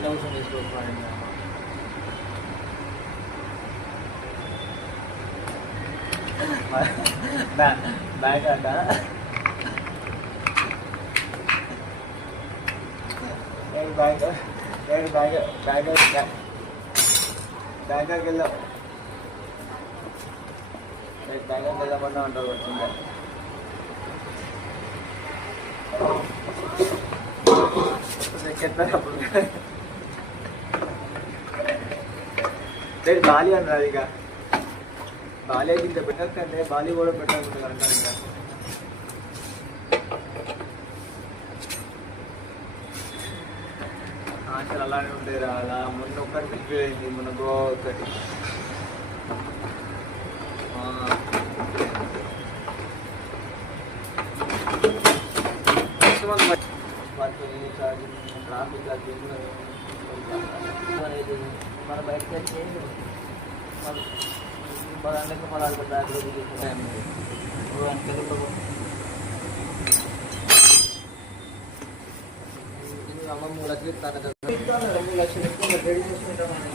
ఇంట్లో కోసం తీసుకోవాలి బ్యాగ్ అంట బ్యాగ్ బ్యాగ్ బ్యాగ్ బ్యాగ్ బ్యాగ్కి వెళ్దాం బ్యాగ్కి వెళ్దామన్నా అంటారు వచ్చిందా అప్పుడు లేదు బాలి అన్నారు ఇక బాలి అయితే ఇంత పెట్టకంటే బాలి కూడా పెట్టాలనుకుంటున్నారు అంటారు ఇంకా ఆశలు అలానే ఉంటాయి రా అలా మొన్న ఒక్కటి ప్రిపేర్ అయింది మొన్న గో ఒకటి ట్రాఫిక్ మన బయటకు వచ్చి మన అన్నింటి మళ్ళీ అక్కడ బ్యాగ్లో అమ్మ 3 లక్షలు 2 లక్షలు రెడీ చేసుకుంటామని